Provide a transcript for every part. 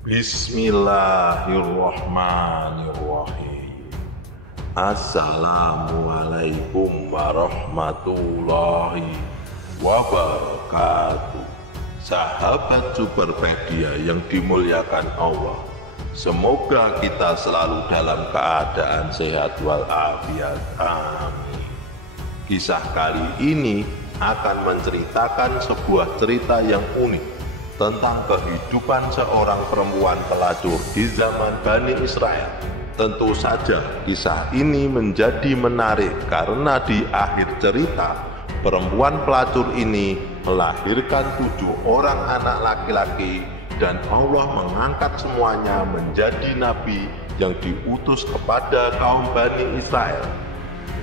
Bismillahirrahmanirrahim. Assalamualaikum warahmatullahi wabarakatuh. Sahabat Superpedia yang dimuliakan Allah, semoga kita selalu dalam keadaan sehat walafiat. Amin. Kisah kali ini akan menceritakan sebuah cerita yang unik tentang kehidupan seorang perempuan pelacur di zaman Bani Israel. Tentu saja kisah ini menjadi menarik karena di akhir cerita perempuan pelacur ini melahirkan 7 orang anak laki-laki dan Allah mengangkat semuanya menjadi nabi yang diutus kepada kaum Bani Israel.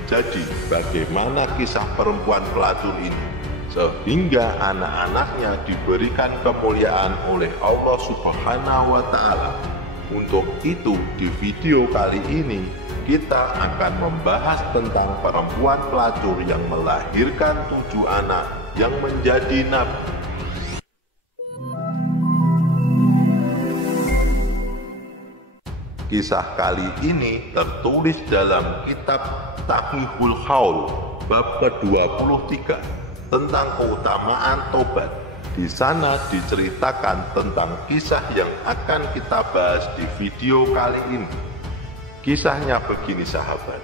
Jadi bagaimana kisah perempuan pelacur ini sehingga anak-anaknya diberikan kemuliaan oleh Allah Subhanahu wa Ta'ala? Untuk itu, di video kali ini kita akan membahas tentang perempuan pelacur yang melahirkan 7 anak yang menjadi nabi. Kisah kali ini tertulis dalam kitab Tafsirul Qaul bab ke-23 tentang keutamaan tobat. Di sana diceritakan tentang kisah yang akan kita bahas di video kali ini. Kisahnya begini sahabat.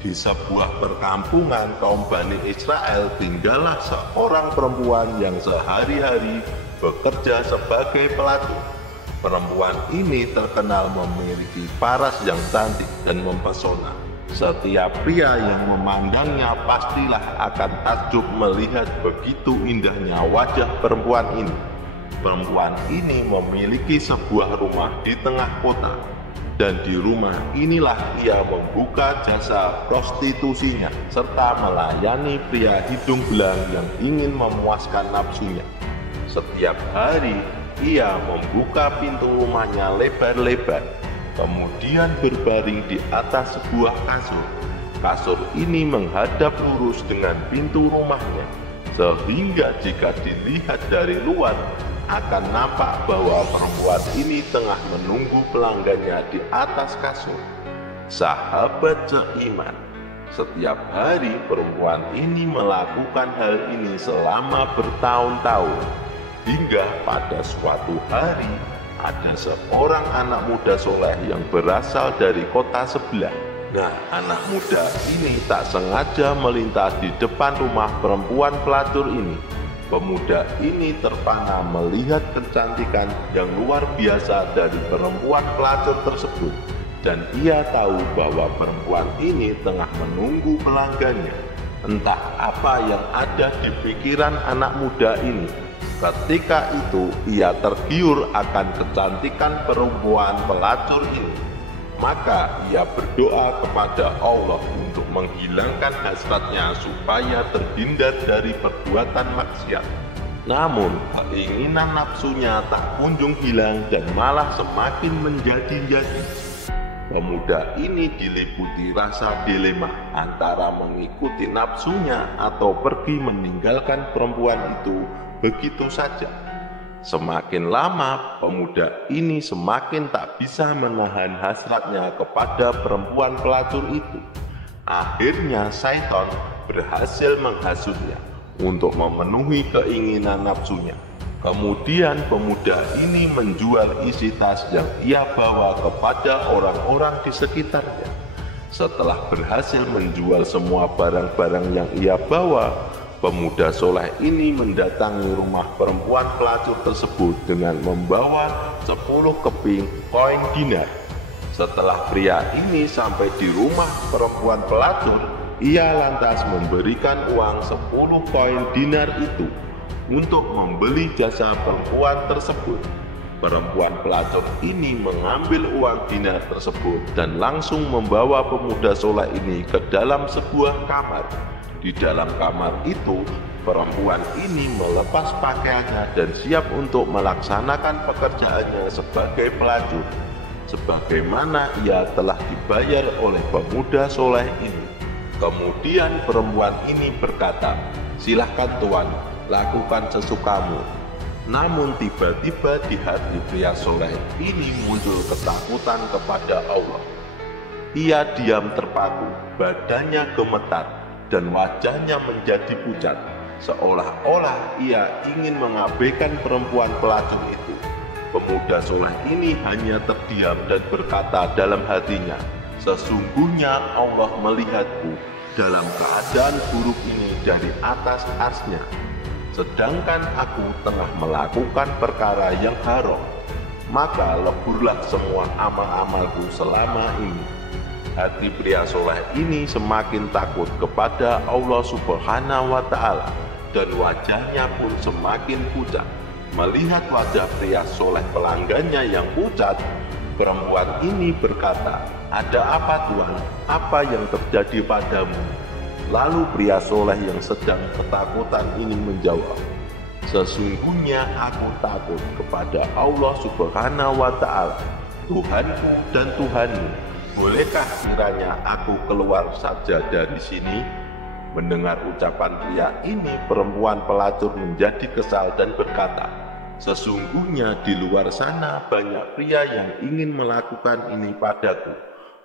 Di sebuah perkampungan kaum Bani Israel tinggallah seorang perempuan yang sehari-hari bekerja sebagai pelacur. Perempuan ini terkenal memiliki paras yang cantik dan mempesona. Setiap pria yang memandangnya pastilah akan takjub melihat begitu indahnya wajah perempuan ini. Perempuan ini memiliki sebuah rumah di tengah kota, dan di rumah inilah ia membuka jasa prostitusinya serta melayani pria hidung belang yang ingin memuaskan nafsunya. Setiap hari ia membuka pintu rumahnya lebar-lebar, kemudian berbaring di atas sebuah kasur. Kasur ini menghadap lurus dengan pintu rumahnya, sehingga jika dilihat dari luar akan nampak bahwa perempuan ini tengah menunggu pelanggannya di atas kasur. Sahabat seiman, setiap hari perempuan ini melakukan hal ini selama bertahun-tahun, hingga pada suatu hari ada seorang anak muda soleh yang berasal dari kota sebelah. Nah, anak muda ini tak sengaja melintas di depan rumah perempuan pelacur ini. Pemuda ini terpana melihat kecantikan yang luar biasa dari perempuan pelacur tersebut, dan ia tahu bahwa perempuan ini tengah menunggu pelanggannya. Entah apa yang ada di pikiran anak muda ini. Ketika itu ia tergiur akan kecantikan perempuan pelacur ini. Maka ia berdoa kepada Allah untuk menghilangkan hasratnya supaya terhindar dari perbuatan maksiat. Namun keinginan nafsunya tak kunjung hilang dan malah semakin menjadi-jadi. Pemuda ini diliputi rasa dilema antara mengikuti nafsunya atau pergi meninggalkan perempuan itu begitu saja. Semakin lama pemuda ini semakin tak bisa menahan hasratnya kepada perempuan pelacur itu. Akhirnya Syaitan berhasil menghasutnya untuk memenuhi keinginan nafsunya. Kemudian pemuda ini menjual isi tas yang ia bawa kepada orang-orang di sekitarnya. Setelah berhasil menjual semua barang-barang yang ia bawa, pemuda soleh ini mendatangi rumah perempuan pelacur tersebut dengan membawa 10 keping koin dinar. Setelah pria ini sampai di rumah perempuan pelacur, ia lantas memberikan uang 10 koin dinar itu untuk membeli jasa perempuan tersebut. Perempuan pelacur ini mengambil uang dinar tersebut dan langsung membawa pemuda soleh ini ke dalam sebuah kamar. Di dalam kamar itu, perempuan ini melepas pakaiannya dan siap untuk melaksanakan pekerjaannya sebagai pelacur, sebagaimana ia telah dibayar oleh pemuda soleh ini. Kemudian perempuan ini berkata, "Silahkan tuan, lakukan sesukamu." Namun tiba-tiba di hati pria soleh ini muncul ketakutan kepada Allah. Ia diam terpaku, badannya gemetar, dan wajahnya menjadi pucat, seolah-olah ia ingin mengabaikan perempuan pelacur itu. Pemuda soleh ini hanya terdiam dan berkata dalam hatinya, "Sesungguhnya Allah melihatku dalam keadaan buruk ini dari atas arsy-Nya, sedangkan aku tengah melakukan perkara yang haram, maka leburlah semua amal-amalku selama ini." Hati pria soleh ini semakin takut kepada Allah Subhanahu wa Ta'ala, dan wajahnya pun semakin pucat. Melihat wajah pria soleh pelanggannya yang pucat, perempuan ini berkata, "Ada apa Tuhan? Apa yang terjadi padamu?" Lalu pria soleh yang sedang ketakutan ini menjawab, "Sesungguhnya aku takut kepada Allah Subhanahu wa Ta'ala, Tuhanku dan Tuhanmu. Bolehkah kiranya aku keluar saja dari sini?" Mendengar ucapan pria ini, perempuan pelacur menjadi kesal dan berkata, "Sesungguhnya di luar sana banyak pria yang ingin melakukan ini padaku.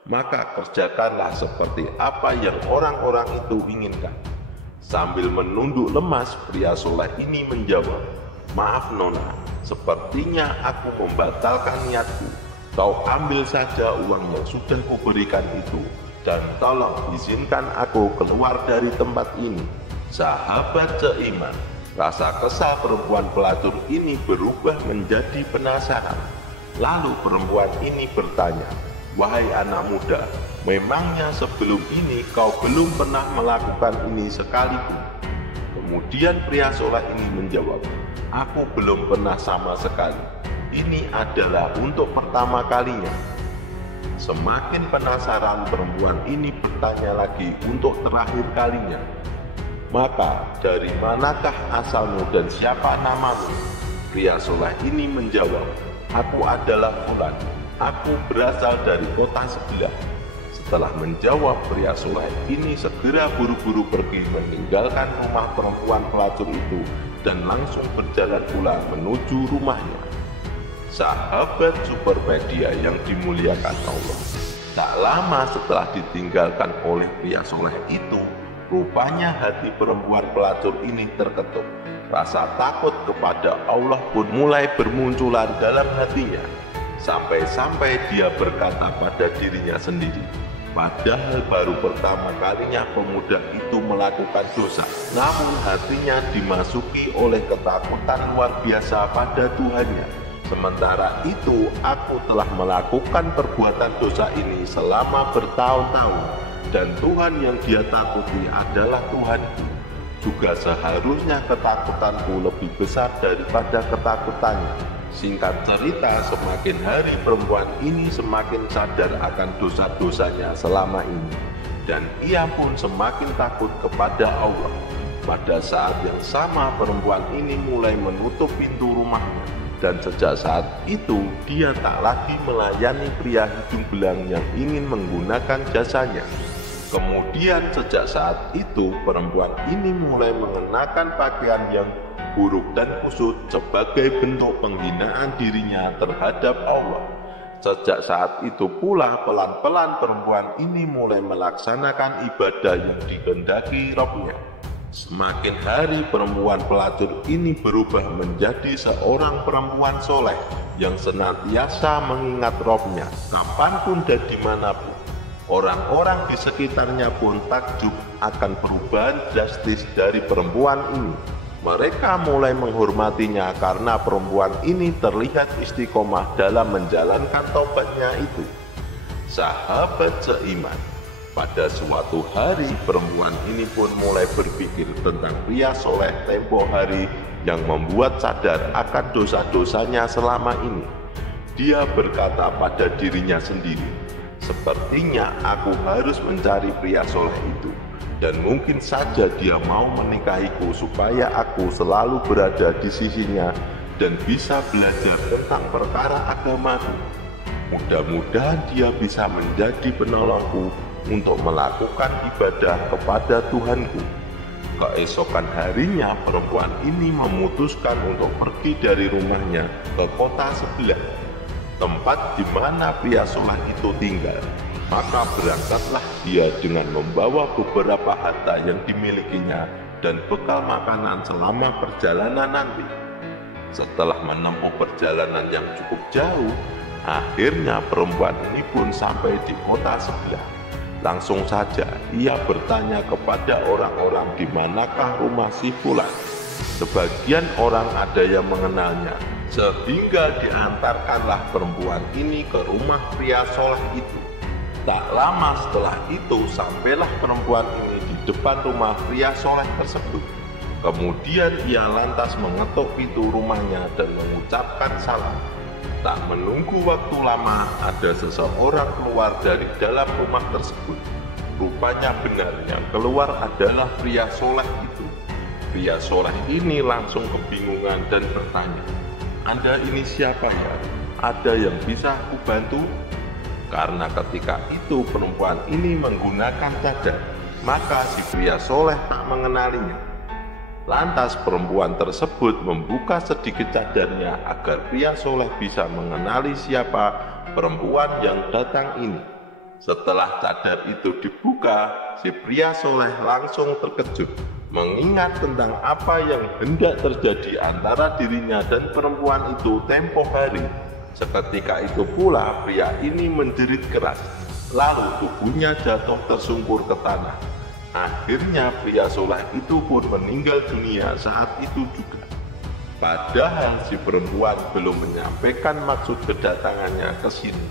Maka kerjakanlah seperti apa yang orang-orang itu inginkan." Sambil menunduk lemas, pria soleh ini menjawab, "Maaf Nona, sepertinya aku membatalkan niatku. Kau ambil saja uang yang sudah kuberikan itu, dan tolong izinkan aku keluar dari tempat ini." Sahabat seiman, rasa kesal perempuan pelacur ini berubah menjadi penasaran. Lalu perempuan ini bertanya, "Wahai anak muda, memangnya sebelum ini kau belum pernah melakukan ini sekalipun?" Kemudian pria soleh ini menjawab, "Aku belum pernah sama sekali. Ini adalah untuk pertama kalinya." Semakin penasaran, perempuan ini bertanya lagi untuk terakhir kalinya, "Maka dari manakah asalmu dan siapa namamu?" Pria soleh ini menjawab, "Aku adalah Fulan. Aku berasal dari kota sebelah." Setelah menjawab, pria soleh ini segera buru-buru pergi meninggalkan rumah perempuan pelacur itu dan langsung berjalan pula menuju rumahnya. Sahabat Superpedia yang dimuliakan Allah, tak lama setelah ditinggalkan oleh pria soleh itu, rupanya hati perempuan pelacur ini terketuk. Rasa takut kepada Allah pun mulai bermunculan dalam hatinya. Sampai-sampai dia berkata pada dirinya sendiri, padahal baru pertama kalinya pemuda itu melakukan dosa, namun hatinya dimasuki oleh ketakutan luar biasa pada Tuhannya. Sementara itu, aku telah melakukan perbuatan dosa ini selama bertahun-tahun, dan Tuhan yang dia takuti adalah Tuhanku. Juga seharusnya ketakutanku lebih besar daripada ketakutannya. Singkat cerita, semakin hari perempuan ini semakin sadar akan dosa-dosanya selama ini, dan ia pun semakin takut kepada Allah. Pada saat yang sama, perempuan ini mulai menutup pintu rumahnya, dan sejak saat itu dia tak lagi melayani pria hidung belang yang ingin menggunakan jasanya. Kemudian sejak saat itu perempuan ini mulai mengenakan pakaian yang buruk dan kusut sebagai bentuk penghinaan dirinya terhadap Allah. Sejak saat itu pula pelan-pelan perempuan ini mulai melaksanakan ibadah yang dikehendaki Rabb-Nya. Semakin hari perempuan pelacur ini berubah menjadi seorang perempuan soleh yang senantiasa mengingat Rabb-Nya kapanpun dan dimanapun. Orang-orang di sekitarnya pun takjub akan perubahan drastis dari perempuan ini. Mereka mulai menghormatinya karena perempuan ini terlihat istiqomah dalam menjalankan taubatnya itu. Sahabat seiman, pada suatu hari perempuan ini pun mulai berpikir tentang pria soleh tempo hari yang membuat sadar akan dosa-dosanya selama ini. Dia berkata pada dirinya sendiri, "Sepertinya aku harus mencari pria soleh itu, dan mungkin saja dia mau menikahiku supaya aku selalu berada di sisinya dan bisa belajar tentang perkara agamaku. Mudah-mudahan dia bisa menjadi penolongku untuk melakukan ibadah kepada Tuhanku." Keesokan harinya perempuan ini memutuskan untuk pergi dari rumahnya ke kota sebelah, tempat di mana pria soleh itu tinggal. Maka berangkatlah dia dengan membawa beberapa harta yang dimilikinya dan bekal makanan selama perjalanan nanti. Setelah menempuh perjalanan yang cukup jauh, akhirnya perempuan ini pun sampai di kota sebelah. Langsung saja ia bertanya kepada orang-orang di manakah rumah si Fulan. Sebagian orang ada yang mengenalnya, sehingga diantarkanlah perempuan ini ke rumah pria soleh itu. Tak lama setelah itu sampailah perempuan ini di depan rumah pria soleh tersebut. Kemudian ia lantas mengetuk pintu rumahnya dan mengucapkan salam. Tak menunggu waktu lama, ada seseorang keluar dari dalam rumah tersebut. Rupanya benar yang keluar adalah pria soleh itu. Pria soleh ini langsung kebingungan dan bertanya, "Anda ini siapa ya? Ada yang bisa aku bantu?" Karena ketika itu perempuan ini menggunakan cadar, maka si pria soleh tak mengenalinya. Lantas perempuan tersebut membuka sedikit cadarnya agar pria soleh bisa mengenali siapa perempuan yang datang ini. Setelah cadar itu dibuka, si pria soleh langsung terkejut, mengingat tentang apa yang hendak terjadi antara dirinya dan perempuan itu tempo hari. Seketika itu pula pria ini menjerit keras, lalu tubuhnya jatuh tersungkur ke tanah. Akhirnya pria soleh itu pun meninggal dunia saat itu juga. Padahal si perempuan belum menyampaikan maksud kedatangannya ke sini.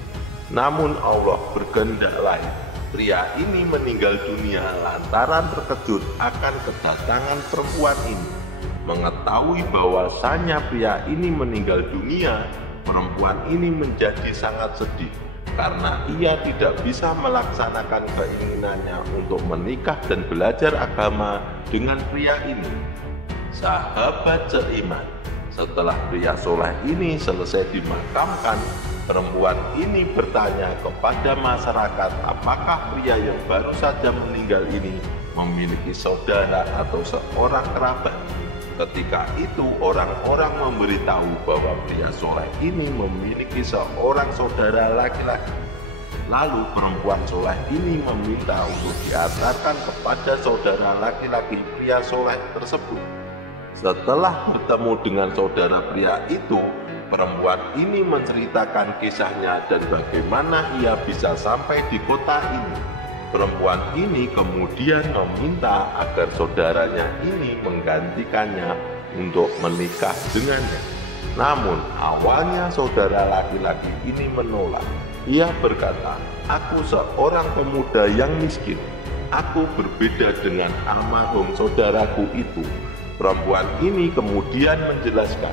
Namun Allah berkehendak lain. Pria ini meninggal dunia lantaran terkejut akan kedatangan perempuan ini. Mengetahui bahwasannya pria ini meninggal dunia, perempuan ini menjadi sangat sedih karena ia tidak bisa melaksanakan keinginannya untuk menikah dan belajar agama dengan pria ini. Sahabat seiman, setelah pria soleh ini selesai dimakamkan, perempuan ini bertanya kepada masyarakat apakah pria yang baru saja meninggal ini memiliki saudara atau seorang kerabat. Ketika itu orang-orang memberitahu bahwa pria soleh ini memiliki seorang saudara laki-laki. Lalu perempuan soleh ini meminta untuk diantarkan kepada saudara laki-laki pria soleh tersebut. Setelah bertemu dengan saudara pria itu, perempuan ini menceritakan kisahnya dan bagaimana ia bisa sampai di kota ini. Perempuan ini kemudian meminta agar saudaranya ini menggantikannya untuk menikah dengannya. Namun awalnya saudara laki-laki ini menolak. Ia berkata, "Aku seorang pemuda yang miskin. Aku berbeda dengan almarhum saudaraku itu." Perempuan ini kemudian menjelaskan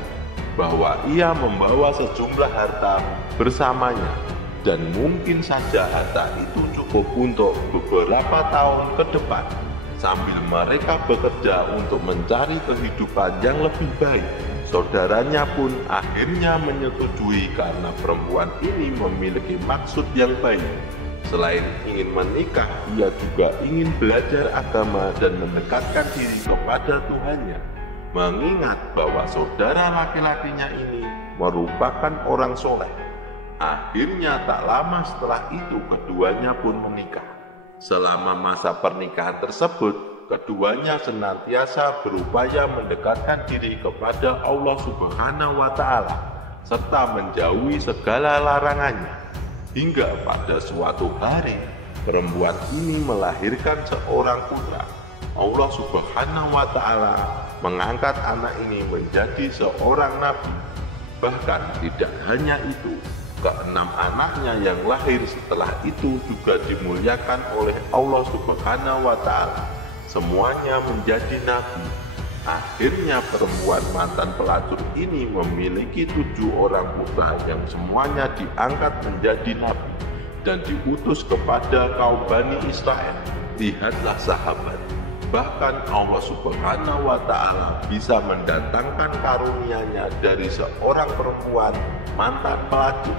bahwa ia membawa sejumlah harta bersamanya dan mungkin saja harta itu cukup untuk beberapa tahun ke depan sambil mereka bekerja untuk mencari kehidupan yang lebih baik. Saudaranya pun akhirnya menyetujui karena perempuan ini memiliki maksud yang baik. Selain ingin menikah, ia juga ingin belajar agama dan mendekatkan diri kepada Tuhannya, mengingat bahwa saudara laki-lakinya ini merupakan orang soleh. Akhirnya tak lama setelah itu keduanya pun menikah. Selama masa pernikahan tersebut, keduanya senantiasa berupaya mendekatkan diri kepada Allah Subhanahu wa Ta'ala serta menjauhi segala larangannya. Hingga pada suatu hari, perempuan ini melahirkan seorang putra. Allah Subhanahu wa Ta'ala mengangkat anak ini menjadi seorang nabi. Bahkan tidak hanya itu, keenam anaknya yang lahir setelah itu juga dimuliakan oleh Allah Subhanahu wa Ta'ala. Semuanya menjadi nabi. Akhirnya perempuan mantan pelacur ini memiliki 7 orang putra yang semuanya diangkat menjadi nabi dan diutus kepada kaum Bani Israel. Lihatlah sahabat, bahkan Allah Subhanahu wa Ta'ala bisa mendatangkan karunia-Nya dari seorang perempuan mantan pelacur.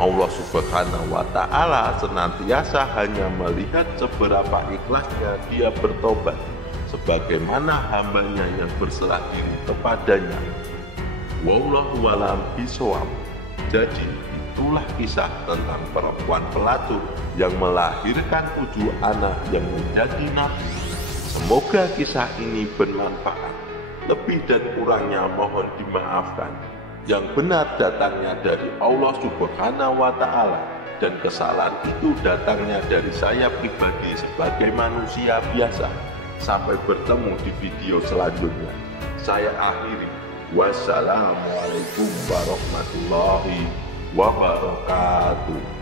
Allah Subhanahu wa Ta'ala senantiasa hanya melihat seberapa ikhlasnya dia bertobat. sebagaimana hambanya yang berserah diri kepadanya. Wallahu a'lam bishawab. Jadi itulah kisah tentang perempuan pelacur yang melahirkan 7 anak yang menjadi nabi. Semoga kisah ini bermanfaat. Lebih dan kurangnya mohon dimaafkan. Yang benar datangnya dari Allah Subhanahu wa Ta'ala, dan kesalahan itu datangnya dari saya pribadi sebagai manusia biasa. Sampai bertemu di video selanjutnya. Saya akhiri. Wassalamualaikum warahmatullahi wabarakatuh.